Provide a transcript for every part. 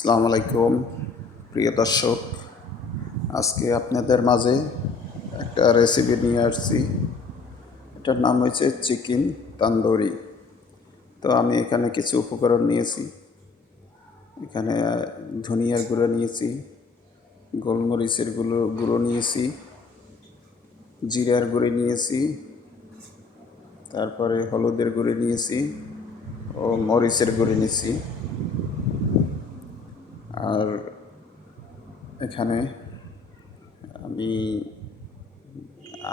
আসসালামু আলাইকুম প্রিয় দর্শক, আজকে আপনাদের মাঝে একটা রেসিপি নিয়ে আসছি। এটার নাম হয়েছে চিকেন তান্দুরি। তো আমি এখানে কিছু উপকরণ নিয়েছি। এখানে ধনিয়ার গুঁড়ো নিয়েছি, গোলমরিচের গুঁড়ো নিয়েছি, জিরার গুঁড়ি নিয়েছি, তারপরে হলুদের গুঁড়ি নিয়েছি ও মরিচের গুঁড়ি নিয়েছি। আর এখানে আমি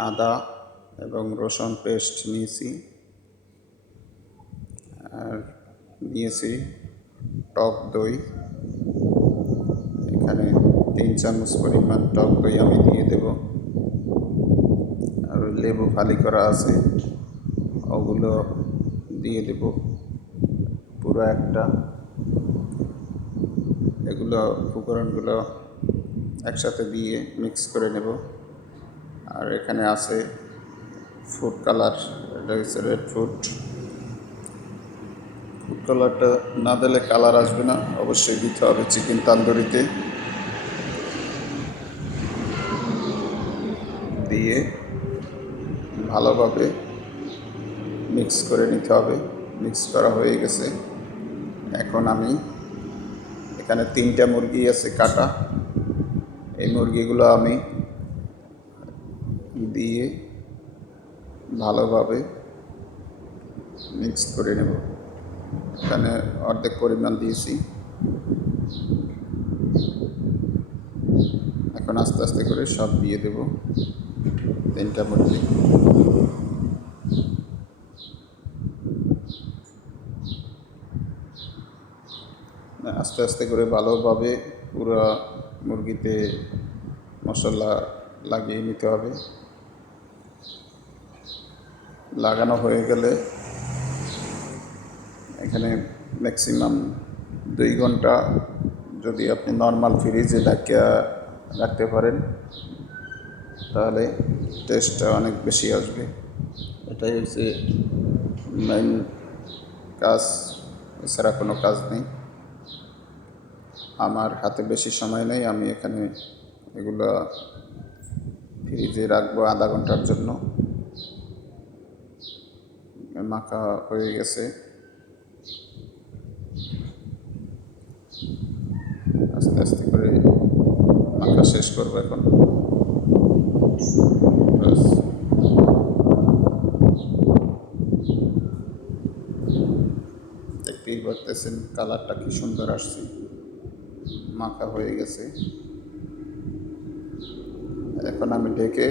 আদা এবং রসুন পেস্ট নিয়েছি, আর নিয়েছি টক দই। এখানে 3 চামচ পরিমাণ টক দই আমি দিয়ে দেব। আর লেবু ফালি করা আছে, ওগুলো দিয়ে দেব পুরো একটা। এগুলো উপকরণগুলো একসাথে দিয়ে মিক্স করে নেব। আর এখানে আছে ফুড কালার, এটা হচ্ছে রেড ফুড কালারটা না দিলে কালার আসবে না, অবশ্যই দিতে হবে চিকেন তান্দুরিতে। দিয়ে ভালোভাবে মিক্স করে নিতে হবে। মিক্স করা হয়ে গেছে। এখন আমি এখানে 3টা মুরগি আছে কাটা, এই মুরগিগুলো আমি দিয়ে ভালোভাবে মিক্স করে নেব। এখানে অর্ধেক পরিমাণ দিয়েছি। এখন আস্তে আস্তে করে সব দিয়ে দেব 3টা মুরগি। আস্তে আস্তে করে ভালোভাবে পুরো মুরগিতে মশলা লাগিয়ে নিতে হবে। লাগানো হয়ে গেলে এখানে ম্যাক্সিমাম 2 ঘন্টা যদি আপনি নর্মাল ফ্রিজে রাখতে পারেন, তাহলে টেস্টটা অনেক বেশি আসবে। এটাই হচ্ছে মেইন কাজ, এছাড়া কোনো কাজ নেই। আমার হাতে বেশি সময় নেই, আমি এখানে এগুলো ফ্রিজে রাখবো আধা ঘন্টার জন্য। মাখা হয়ে গেছে, আস্তে আস্তে করে মাখা শেষ করবো এখন। দেখতেই পারতেছেন কালারটা কি সুন্দর আসছে, মাখা হয়ে গেছে। এখন আমি ঢেকে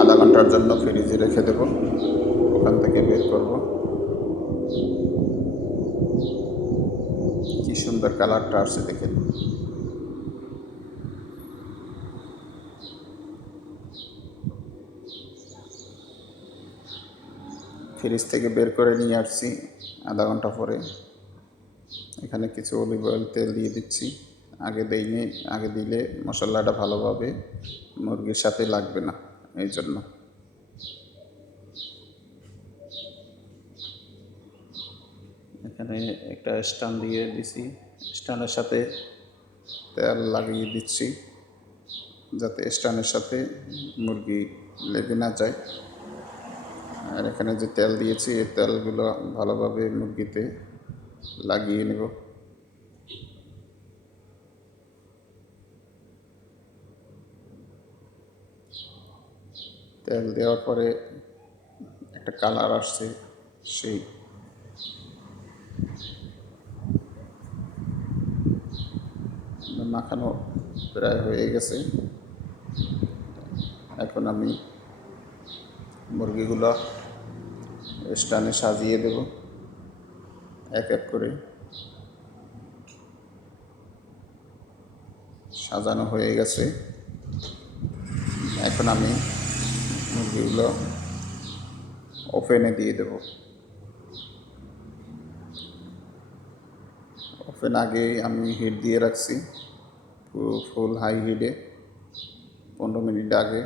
আধা ঘন্টার জন্য ফ্রিজে রেখে দেব, ওখান থেকে বের করব। কি সুন্দর কালারটা আসছে দেখেন। ফ্রিজ থেকে বের করে নিয়ে আসছি আধা ঘন্টা পরে। এখানে কিছু অলিভ অয়েল তেল দিয়ে দিচ্ছি। আগে দেইনি, আগে দিলে মশলাটা ভালোভাবে মুরগির সাথে লাগবে না, এই জন্য। এখানে একটা স্ট্যান্ড দিয়ে দিছি, স্ট্যান্ডের সাথে তেল লাগিয়ে দিচ্ছি যাতে স্ট্যান্ডের সাথে মুরগি লেগে না যায়। আর এখানে যে তেল দিয়েছি এই তেলগুলো ভালোভাবে মুরগিতে লাগিয়ে নেব। তেল দেওয়ার পরে একটা কালার আসছে, সেই মাখানো প্রায় হয়ে গেছে। এখন আমি মুরগিগুলো স্ট্যান্ডে সাজিয়ে দেব এক এক করে। সাজানো হয়ে গেছে। এখন আমি মুরগিগুলো ওভেনে দিয়ে দেব। ওভেন আগেই আমি হিট দিয়ে রাখছি, ফুল হাই হিটে 15 মিনিট আগে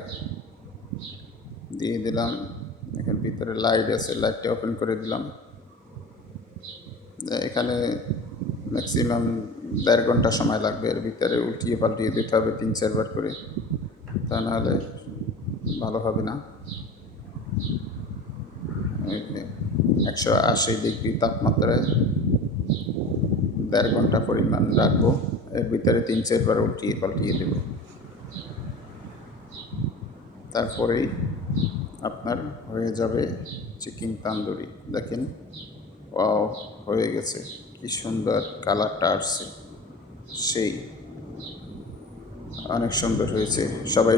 দিয়ে দিলাম। এখানে ভিতরে লাইট আছে, লাইটটা ওপেন করে দিলাম। এখানে ম্যাক্সিমাম দেড় ঘন্টা সময় লাগবে। এর ভিতরে উল্টিয়ে পাল্টিয়ে দিতে হবে 3-4 বার করে, তা নাহলে ভালো হবে না। 180 ডিগ্রি তাপমাত্রায় দেড় ঘন্টা পরিমাণ রাখবো। এর ভিতরে 3-4 বার উল্টিয়ে পাল্টিয়ে দেব। তারপরেই আপনার হয়ে যাবে চিকেন তান্দুরি। দেখেন, ওয়াও, হয়ে গেছে। কি সুন্দর কালারটা আসছে, সেই অনেক সুন্দর হয়েছে। সবাই